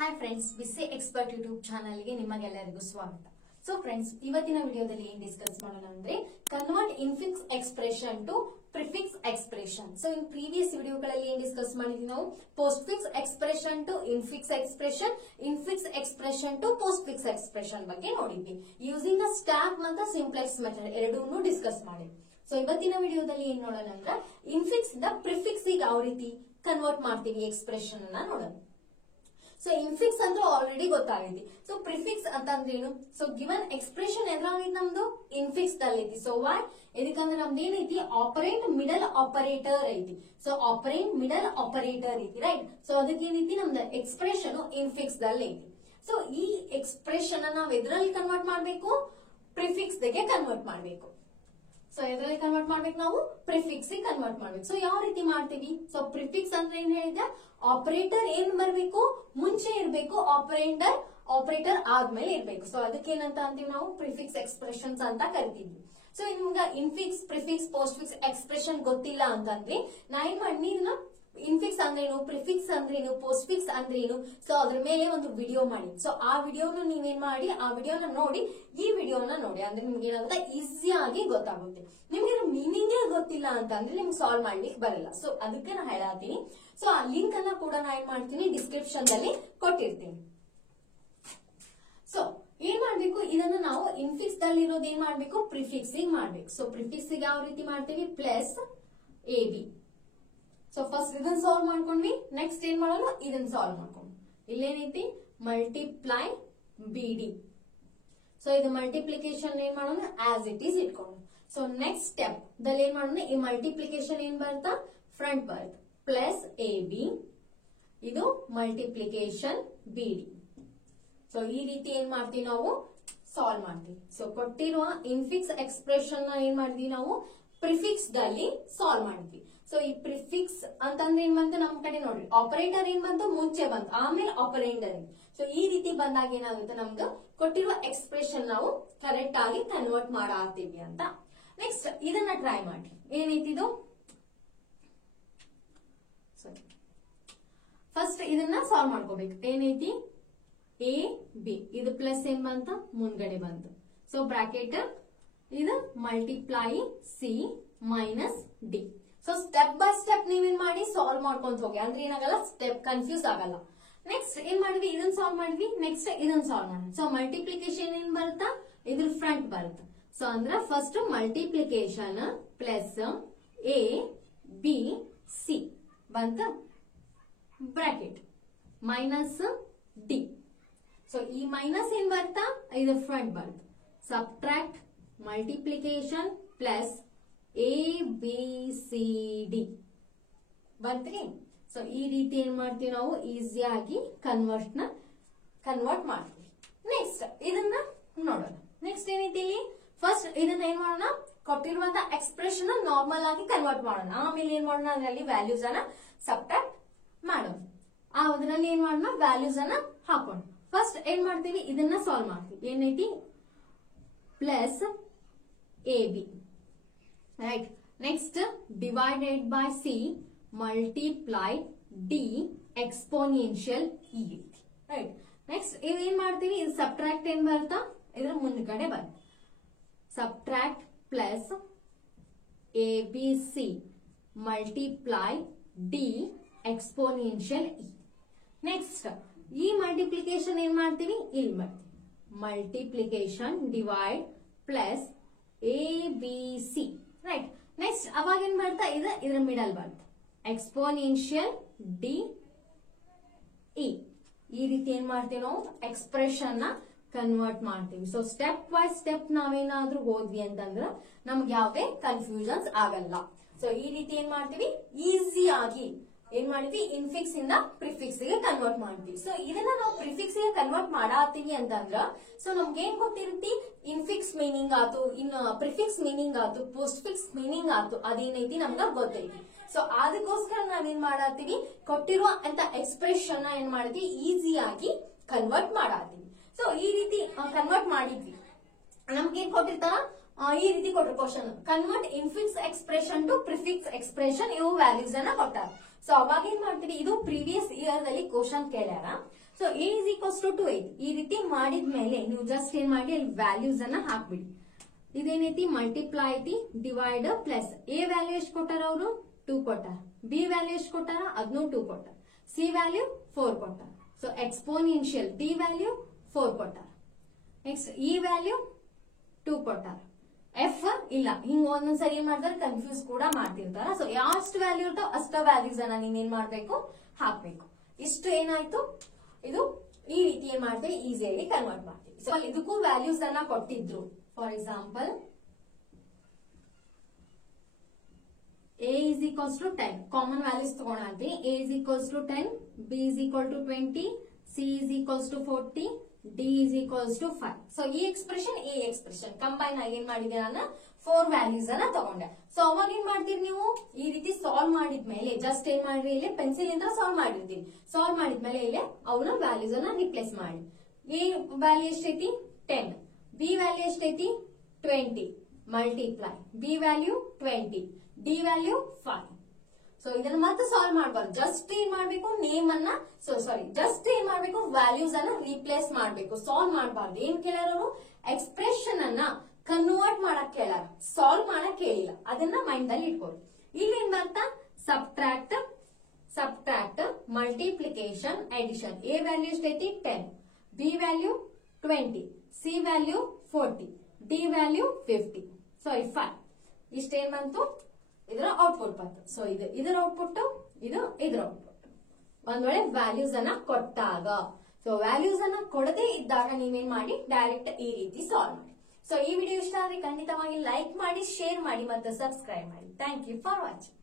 Hi friends, ಬಿಸಿ expert YouTube ಚಾನಲ್ಗೆ ನಿಮಗೆಲ್ಲರಿಗೂ ಸ್ವಾಗತ. ಸೊ ಫ್ರೆಂಡ್ಸ್, ಇವತ್ತಿನ ವಿಡಿಯೋದಲ್ಲಿ ಏನ್ ಡಿಸ್ಕಸ್ ಮಾಡೋಣ ಅಂದ್ರೆ convert infix expression to prefix expression. So in previous ವಿಡಿಯೋಗಳಲ್ಲಿ ಏನ್ ಡಿಸ್ಕಸ್ ಮಾಡಿದ್ವಿ ನಾವು postfix expression to infix expression, infix expression to postfix expression ಬಗ್ಗೆ ನೋಡಿದ್ವಿ. ಯೂಸಿಂಗ್ ಅ ಸ್ಟಾಕ್ ಮತ್ತು ಸಿಂಪ್ಲೆಕ್ಸ್ ಮೆಥಡ್ ಎರಡನ್ನೂ ಡಿಸ್ಕಸ್ ಮಾಡಿದ್ವಿ. ಸೊ ಇವತ್ತಿನ ವಿಡಿಯೋದಲ್ಲಿ ಏನ್ ನೋಡೋಣ ಅಂದ್ರೆ ಇನ್ಫಿಕ್ಸ್ ಇಂದ ಪ್ರಿಫಿಕ್ಸ್ ಯಾವ ರೀತಿ ಕನ್ವರ್ಟ್ ಮಾಡ್ತೀವಿ ಎಕ್ಸ್ಪ್ರೆಷನ್ ಅನ್ನ ನೋಡೋಣ. ಸೊ ಇನ್ಫಿಕ್ಸ್ ಅಂದ್ರೆ ಆಲ್ರೆಡಿ ಗೊತ್ತಾಗೈತಿ. ಸೊ ಪ್ರಿಫಿಕ್ಸ್ ಅಂತಂದ್ರೆ ಏನು? ಸೊ ಗಿವನ್ ಎಕ್ಸ್ಪ್ರೆಷನ್ ಎದ್ರಾಗೈತಿ ನಮ್ದು ಇನ್ಫಿಕ್ಸ್ ದಲ್ಲೈತಿ. So Y? ಇದಕ್ಕಂದ್ರೆ ನಮ್ದು ಏನೈತಿ ಆಪರೇಂಟ್ ಮಿಡಲ್ ಆಪರೇಟರ್ ಐತಿ. ಸೊ ಆಪರೇಂಟ್ ಮಿಡಲ್ ಆಪರೇಟರ್ ಐತಿ, ರೈಟ್? ಸೊ ಅದಕ್ಕೆ ಏನೈತಿ ನಮ್ದು ಎಕ್ಸ್ಪ್ರೆಷನ್ ಇನ್ಫಿಕ್ಸ್ ದಲ್ಲಿ ಐತಿ. ಸೊ ಈ ಎಕ್ಸ್ಪ್ರೆಷನ್ ನಾವ್ ಎದ್ರಲ್ಲಿ ಕನ್ವರ್ಟ್ ಮಾಡ್ಬೇಕು? ಪ್ರಿಫಿಕ್ಸ್ ಗೆ ಕನ್ವರ್ಟ್ ಮಾಡ್ಬೇಕು. ಸೊ ಎದ್ರಲ್ಲಿ ಕನ್ವರ್ಟ್ ಮಾಡ್ಬೇಕು? ನಾವು ಪ್ರಿಫಿಕ್ಸ್ ಕನ್ವರ್ಟ್ ಮಾಡ್ಬೇಕು. ಸೊ ಯಾವ ರೀತಿ ಮಾಡ್ತೀವಿ? ಸೊ ಪ್ರಿಫಿಕ್ಸ್ ಅಂದ್ರೆ ಏನ್ ಹೇಳಿದೆ? ಆಪರೇಟರ್ ಏನ್ ಬರ್ಬೇಕು? ಮುಂಚೆ ಇರ್ಬೇಕು. ಆಪರೇಟರ್ ಆದ್ಮೇಲೆ ಇರ್ಬೇಕು. ಸೊ ಅದಕ್ಕೆ ಏನಂತ ಅಂತೀವಿ ನಾವು? ಪ್ರಿಫಿಕ್ಸ್ ಎಕ್ಸ್ಪ್ರೆಷನ್ಸ್ ಅಂತ ಕರಿತೀವಿ. ಸೊ ನಿಮ್ಗ ಇನ್ಫಿಕ್ಸ್, ಪ್ರಿಫಿಕ್ಸ್, ಪೋಸ್ಟ್ ಫಿಕ್ಸ್ ಎಕ್ಸ್ಪ್ರೆಷನ್ ಗೊತ್ತಿಲ್ಲ ಅಂತಂದ್ರೆ ನಾ ಏನ್ ಮಾಡಿ ಇನ್ಫಿಕ್ಸ್ ಅಂದ್ರೇನು, ಪ್ರಿಫಿಕ್ಸ್ ಅಂದ್ರೇನು, ಪೋಸ್ಟ್ ಫಿಕ್ಸ್ ಅಂದ್ರೇನು, ಸೊ ಅದ್ರ ಮೇಲೆ ಒಂದು ವಿಡಿಯೋ ಮಾಡಿ. ಸೊ ಆ ವಿಡಿಯೋನ ನೀವೇನ್ ಮಾಡಿ, ಆ ವಿಡಿಯೋನ ನೋಡಿ, ಈ ವಿಡಿಯೋನ ನೋಡಿ, ಅಂದ್ರೆ ನಿಮ್ಗೆ ಏನಾಗುತ್ತೆ ಈಸಿ ಆಗಿ ಗೊತ್ತಾಗುತ್ತೆ. ನಿಮ್ಗೆ ಮೀನಿಂಗೇ ಗೊತ್ತಿಲ್ಲ ಅಂತ ಅಂದ್ರೆ ನಿಮ್ಗೆ ಸಾಲ್ವ್ ಮಾಡ್ಲಿಕ್ಕೆ ಬರಲ್ಲ. ಸೊ ಅದಕ್ಕೆ ನಾ ಹೇಳತ್ತೀನಿ. ಸೊ ಆ ಲಿಂಕ್ ಅನ್ನ ಕೂಡ ನಾ ಏನ್ ಮಾಡ್ತೀನಿ ಡಿಸ್ಕ್ರಿಪ್ಷನ್ ದಲ್ಲಿ ಕೊಟ್ಟಿರ್ತೀನಿ. ಸೊ ಏನ್ ಮಾಡ್ಬೇಕು? ಇದನ್ನ ನಾವು ಇನ್ಫಿಕ್ಸ್ ದಲ್ಲಿ ಇರೋದು ಏನ್ ಮಾಡ್ಬೇಕು? ಪ್ರಿಫಿಕ್ಸಿಂಗ್ ಮಾಡ್ಬೇಕು. ಸೊ ಪ್ರಿಫಿಕ್ಸ್ ಯಾವ ರೀತಿ ಮಾಡ್ತೀವಿ? Plus A B. So first ಇದನ್ನ ಸಾಲ್ವ್ ಮಾಡ್ಕೊಂಡ್ವಿ. ನೆಕ್ಸ್ಟ್ ಏನ್ ಮಾಡೋಣ? ಇದನ್ನ ಸಾಲ್ವ್ ಮಾಡ್ಕೊಂಡು ಇಲ್ಲೇನೈತಿ ಮಲ್ಟಿಪ್ಲೈ ಬಿ ಡಿ. ಸೊ ಇದು ಮಲ್ಟಿಪ್ಲಿಕೇಶನ್ ಏನ್ ಮಾಡೋಣ? ಆಸ್ ಇಟ್ ಈಸ್ ಇಟ್ಕೊಂಡು. ಸೊ ನೆಕ್ಸ್ಟ್ ಸ್ಟೆಪ್ ದಲ್ಲಿ ಏನ್ ಮಾಡೋಣ? ಈ ಮಲ್ಟಿಪ್ಲಿಕೇಶನ್ ಏನ್ ಬರ್ತಾ front birth plus A B, ಇದು ಮಲ್ಟಿಪ್ಲಿಕೇಶನ್ ಬಿ ಡಿ. ಸೊ ಈ ರೀತಿ ಏನ್ ಮಾಡ್ತೀವಿ ನಾವು? ಸಾಲ್ವ್ ಮಾಡ್ತೀವಿ. ಸೊ ಕೊಟ್ಟಿರುವ ಇನ್ಫಿಕ್ಸ್ ಎಕ್ಸ್ಪ್ರೆಷನ್ ನ ಏನ್ ಮಾಡಿದ್ವಿ ನಾವು? ಪ್ರಿಫಿಕ್ಸ್ ದಲ್ಲಿ ಸಾಲ್ವ್ ಮಾಡಿದ್ವಿ. ಸೊ ಈ ಪ್ರಿಫಿಕ್ಸ್ ಅಂತಂದ್ರೆ ಏನ್ ಬಂತು ನಮ್ ಕಡೆ ನೋಡ್ರಿ, ಆಪರೇಟರ್ ಏನ್ ಬಂತು? ಮುಂಚೆ ಬಂತು, ಆಮೇಲೆ ಆಪರೇಂಡರ್. ಸೊ ಈ ರೀತಿ ಬಂದಾಗ ಏನಾಗುತ್ತೆ? ನಮ್ದು ಕೊಟ್ಟಿರುವ ಎಕ್ಸ್ಪ್ರೆಷನ್ ನಾವು ಕರೆಕ್ಟ್ ಆಗಿ ಕನ್ವರ್ಟ್ ಮಾಡಾತೀವಿ ಅಂತ. ನೆಕ್ಸ್ಟ್ ಇದನ್ನ ಟ್ರೈ ಮಾಡಿ. ಏನೈತಿದು? ಫಸ್ಟ್ ಇದನ್ನ ಸಾಲ್ವ್ ಮಾಡ್ಕೋಬೇಕು. ಏನೈತಿ? ಎ ಬಿ, ಇದು ಪ್ಲಸ್ ಏನ್ ಬಂತ? ಮುಂದ್ಗಡೆ ಬಂತು. ಸೊ ಬ್ರಾಕೆಟ್ ಇದು multiply C minus D. So step by step ನೀವೇನ್ ಮಾಡಿ ಸಾಲ್ವ್ ಮಾಡ್ಕೊಂತ ಹೋಗಿ, ಅಂದ್ರೆ ಏನಾಗಲ್ಲ, ಸ್ಟೆಪ್ ಕನ್ಫ್ಯೂಸ್ ಆಗಲ್ಲ. ನೆಕ್ಸ್ಟ್ ಏನ್ ಮಾಡಿದ್ವಿ? ಇದನ್ನ ಸಾಲ್ವ್ ಮಾಡಿದ್ವಿ. ನೆಕ್ಸ್ಟ್ ಇದನ್ನ ಸಾಲ್ವ್ ಮಾಡೋಣ. ಸೊ ಮಲ್ಟಿಪ್ಲಿಕೇಶನ್ ಏನ್ ಬರುತ್ತಾ? ಇದ್ರ ಫ್ರಂಟ್ ಬರುತ್ತೆ. ಸೊ ಅಂದ್ರೆ first multiplication plus A B C ಬಂತ, ಬ್ರಾಕೆಟ್ ಮೈನಸ್ ಡಿ. ಸೊ ಈ ಮೈನಸ್ ಏನ್ ಬರ್ತಾ? ಇದು ಫ್ರಂಟ್ ಬರ್ತ. Subtract multiplication plus A B C D ಬಂತ್ರಿ. ಸೊ ಈ ರೀತಿ ಏನ್ ಮಾಡ್ತೀವಿ ನಾವು? ಈಸಿಯಾಗಿ ಕನ್ವರ್ಟ್ ಮಾಡ್ತೀವಿ. ನೆಕ್ಸ್ಟ್ ಇದನ್ನ ನೋಡೋಣ. ನೆಕ್ಸ್ಟ್ ಏನೈತಿ ಇಲ್ಲಿ? ಫಸ್ಟ್ ಇದನ್ನ ಏನ್ ಮಾಡೋಣ? ಕೊಟ್ಟಿರುವಂತ ಎಕ್ಸ್ಪ್ರೆಷನ್ ನಾರ್ಮಲ್ ಆಗಿ ಕನ್ವರ್ಟ್ ಮಾಡೋಣ. ಆಮೇಲೆ ಏನ್ ಮಾಡೋಣ? ಅದರಲ್ಲಿ ವ್ಯಾಲ್ಯೂಸ್ ಅನ್ನ ಸಬ್ಟ್ರಾಕ್ಟ್ ಮಾಡೋಣ. ಅದ್ರಲ್ಲಿ ಏನ್ ಮಾಡೋಣ? ವ್ಯಾಲ್ಯೂಸ್ ಅನ್ನ ಹಾಕೋಣ. ಫಸ್ಟ್ ಏನ್ ಮಾಡ್ತೀವಿ? ಇದನ್ನ ಸಾಲ್ವ್ ಮಾಡ್ತೀವಿ. ಏನೈತಿ? Plus A B, right? Next divided by C multiply D exponential E, right? Next ಇದೇನ್ ಮಾಡ್ತೀವಿ? ಇದು ಸಬ್ಟ್ರಾಕ್ಟ್ ಏನ್ ಬರ್ತಾ? ಇದ್ರ ಮುಂದ್ಗಡೆ ಬರುತ್ತೆ. Subtract plus A B C multiply D exponential E. Next ಈ ಮಲ್ಟಿಪ್ಲಿಕೇಶನ್ ಏನ್ ಮಾಡ್ತೀವಿ? ಇಲ್ಲಿ ಮಾಡ್ತೀವಿ. Multiplication divide plus A B C, right? Next ಅವಾಗ ಏನ್ ಬರ್ತಾ? ಇದ್ರ ಮಿಡಲ್ ಬರ್ತಾ ಎಕ್ಸ್ಪೋನೆನ್ಷಿಯಲ್ ಡಿ ಇ. ಈ ರೀತಿ ಏನ್ ಮಾಡ್ತೀವಿ ನಾವು? ಎಕ್ಸ್ಪ್ರೆಷನ್ ನ ಕನ್ವರ್ಟ್ ಮಾಡ್ತೀವಿ. ಸೊ ಸ್ಟೆಪ್ ಬೈ ಸ್ಟೆಪ್ ನಾವೇನಾದ್ರೂ ಹೋದ್ವಿ ಅಂತಂದ್ರ ನಮ್ಗೆ ಯಾವುದೇ ಕನ್ಫ್ಯೂಷನ್ಸ್ ಆಗಲ್ಲ. ಸೊ ಈ ರೀತಿ ಏನ್ ಮಾಡ್ತೀವಿ? ಈಸಿ ಆಗಿ ಏನ್ ಮಾಡ್ತೀವಿ? ಇನ್ಫಿಕ್ಸ್ ಇಂದ ಪ್ರಿಫಿಕ್ಸ್ ಗೆ ಕನ್ವರ್ಟ್ ಮಾಡ್ತೀವಿ. ಸೊ ಇದನ್ನ ನಾವು ಪ್ರಿಫಿಕ್ಸ್ ಗೆ ಕನ್ವರ್ಟ್ ಮಾಡಾತೀವಿ ಅಂತಂದ್ರ ಸೊ ನಮ್ಗೆ ಏನ್ ಗೊತ್ತಿರುತ್ತೆ? ಇನ್ಫಿಕ್ಸ್ ಮೀನಿಂಗ್ ಆತು, ಇನ್ನು ಪ್ರಿಫಿಕ್ಸ್ ಮೀನಿಂಗ್ ಆತು, ಪೋಸ್ಟ್ ಫಿಕ್ಸ್ ಮೀನಿಂಗ್ ಆತು, ಅದೇನೈತಿ ನಮ್ಗ ಗೊತ್ತೈತಿ. ಸೊ ಅದಕ್ಕೋಸ್ಕರ ನಾವೇನ್ ಮಾಡಾತೀವಿ? ಕೊಟ್ಟಿರುವ ಅಂತ ಎಕ್ಸ್ಪ್ರೆಷನ್ ಏನ್ ಮಾಡ್ತೀವಿ? ಈಸಿಯಾಗಿ ಕನ್ವರ್ಟ್ ಮಾಡಾತೀವಿ. ಸೊ ಈ ರೀತಿ ಕನ್ವರ್ಟ್ ಮಾಡಿದ್ವಿ. ನಮ್ಗೇನ್ ಕೊಟ್ಟಿರ್ತಾರ? ಈ ರೀತಿ ಕೊಟ್ಟರು question, convert infix expression to prefix expression, ಇವು ವ್ಯಾಲ್ಯೂಸ್ ಅನ್ನ ಕೊಟ್ಟಾರ. ಸೊ ಅವಾಗ ಏನ್ ಮಾಡ್ತೀವಿ? ಇದು ಪ್ರೀವಿಯಸ್ ಇಯರ್ ದಲ್ಲಿ ಕ್ವಶನ್ ಕೇಳ್ಯಾರ. So a is equals to 8 ಈ ರೀತಿ ಮಾಡಿದ್ಮೇಲೆ ನೀವು ಜಸ್ಟ್ ಏನ್ ಮಾಡಿ ಅಲ್ಲಿ ವ್ಯಾಲ್ಯೂಸ್ ಅನ್ನ ಹಾಕ್ಬಿಡಿ. ಇದೇನೈತಿ ಮಲ್ಟಿಪ್ಲೈ ಐತಿ ಡಿವೈಡ್ ಪ್ಲಸ್ a ವ್ಯಾಲ್ಯೂ ಎಷ್ಟು ಕೊಟ್ಟಾರ ಅವರು 2 ಕೊಟ್ಟಾರ, b ವ್ಯಾಲ್ಯೂ ಎಷ್ಟು ಕೊಟ್ಟಾರ ಅದನ್ನು 2 ಕೊಟ್ಟಾರ, c ವ್ಯಾಲ್ಯೂ 4 ಕೊಟ್ಟಾರ. ಸೊ ಎಕ್ಸ್ಪೋನೆನ್ಷಿಯಲ್ t ವ್ಯಾಲ್ಯೂ 4 ಕೊಟ್ಟಾರ. ನೆಕ್ಸ್ಟ್ e ವ್ಯಾಲ್ಯೂ 2 ಕೊಟ್ಟಾರ. ಎಫ್ ಇಲ್ಲ, ಹಿಂಗ ಒಂದೊಂದ್ಸರಿ ಏನ್ ಮಾಡ್ತಾರೆ ಕನ್ಫ್ಯೂಸ್ ಕೂಡ ಮಾಡ್ತಿರ್ತಾರ. ಸೊ ಯಾವಷ್ಟು ವ್ಯಾಲ್ಯೂ ಇರ್ತಾವ ಅಷ್ಟ ವ್ಯಾಲ್ಯೂಸ್ ಅನ್ನ ನೀವೇನ್ ಮಾಡ್ಬೇಕು ಹಾಕ್ಬೇಕು. ಇಷ್ಟು ಏನಾಯ್ತು, ಇದು ಈ ರೀತಿ ಏನ್ ಮಾಡ್ತೀವಿ ಈಸಿಯಾಗಿ ಕನ್ವರ್ಟ್ ಮಾಡ್ತೀವಿ. ಸೊ ಇದಕ್ಕೂ ವ್ಯಾಲ್ಯೂಸ್ ಅನ್ನ ಕೊಟ್ಟಿದ್ರು. For example a is equals to 10 common values ತಗೊಂಡ್ವಿ. a is equals to 10, b is equal to 20, c is equals to 40, d is equals to 5. So ಈ ಎಕ್ಸ್ಪ್ರೆಷನ್ ಈ ಎಕ್ಸ್ಪ್ರೆಷನ್ ಕಂಬೈನ್ ಆಗಿ ಏನ್ ಮಾಡಿದೆ ನಾನು 4 ವ್ಯಾಲ್ಯೂಸ್ ಅನ್ನ ತಗೊಂಡೆ. ಸೊ ಅವಾಗ ಏನ್ ಮಾಡ್ತೀರಿ ನೀವು ಈ ರೀತಿ ಸಾಲ್ವ್ ಮಾಡಿದ್ಮೇಲೆ ಜಸ್ಟ್ ಏನ್ ಮಾಡ್ರಿ ಇಲ್ಲಿ ಪೆನ್ಸಿಲ್ ಇಂದ ಸಾಲ್ವ್ ಮಾಡಿರ್ತೀವಿ. ಸಾಲ್ವ್ ಮಾಡಿದ್ಮೇಲೆ ಇಲ್ಲಿ ಅವನ ವ್ಯಾಲ್ಯೂಸ್ ಅನ್ನ ರಿಪ್ಲೇಸ್ ಮಾಡಿ. a ವ್ಯಾಲ್ಯೂ ಎಷ್ಟೈತಿ 10, b ವ್ಯಾಲ್ಯೂ ಎಷ್ಟೈತಿ 20 multiply b value 20, d value 5. So ಇದನ್ನ ಮತ್ತೆ ಸಾಲ್ವ್ ಮಾಡಬಾರ್ದು, ಜಸ್ಟ್ ಏನ್ ಮಾಡ್ಬೇಕು ನೇಮ್ ಅನ್ನ ಜಸ್ಟ್ ಏನ್ ಮಾಡ್ಬೇಕು ವ್ಯಾಲ್ಯೂಸ್ ಅನ್ನ ರೀಪ್ಲೇಸ್ ಮಾಡ್ಬೇಕು, ಸಾಲ್ವ್ ಮಾಡಬಾರ್ದು. ಏನ್ ಕೇಳಾರ ಎಕ್ಸ್ಪ್ರೆಷನ್ ಅನ್ನ ಕನ್ವರ್ಟ್ ಮಾಡಕ್ ಕೇಳಾರ, ಸಾಲ್ವ್ ಮಾಡಕ್ ಕೇಳಿಲ್ಲ. ಅದನ್ನ ಮೈಂಡ್ ಅಲ್ಲಿ ಇಟ್ಕೊಳ್ಳಿ. ಇಲ್ಲಿ ಏನ್ ಬರ್ತಾ subtract multiplication addition. a value ಎಷ್ಟೈತಿ 10, b value 20, c value 40, d value 50 5. ಇಷ್ಟೇನ್ ಬಂತು ಇದರ ಔಟ್ಪುಟ್ ಬಂತು. ಸೊ ಇದರ ಔಟ್ಪುಟ್ ಇದು ಇದರ ಔಟ್ಪುಟ್. ಒಂದ್ ವೇಳೆ ವ್ಯಾಲ್ಯೂಸ್ ಅನ್ನ ಕೊಟ್ಟಾಗ, ಸೊ ವ್ಯಾಲ್ಯೂಸ್ ಅನ್ನ ಕೊಡದೇ ಇದ್ದಾಗ ನೀವೇನ್ ಮಾಡಿ ಡೈರೆಕ್ಟ್ ಈ ರೀತಿ ಸಾಲ್ವ್ ಮಾಡಿ. ಸೊ ಈ ವಿಡಿಯೋ ಇಷ್ಟ ಆದ್ರೆ ಖಂಡಿತವಾಗಿ ಲೈಕ್ ಮಾಡಿ, ಶೇರ್ ಮಾಡಿ ಮತ್ತು ಸಬ್ಸ್ಕ್ರೈಬ್ ಮಾಡಿ. Thank you for watching.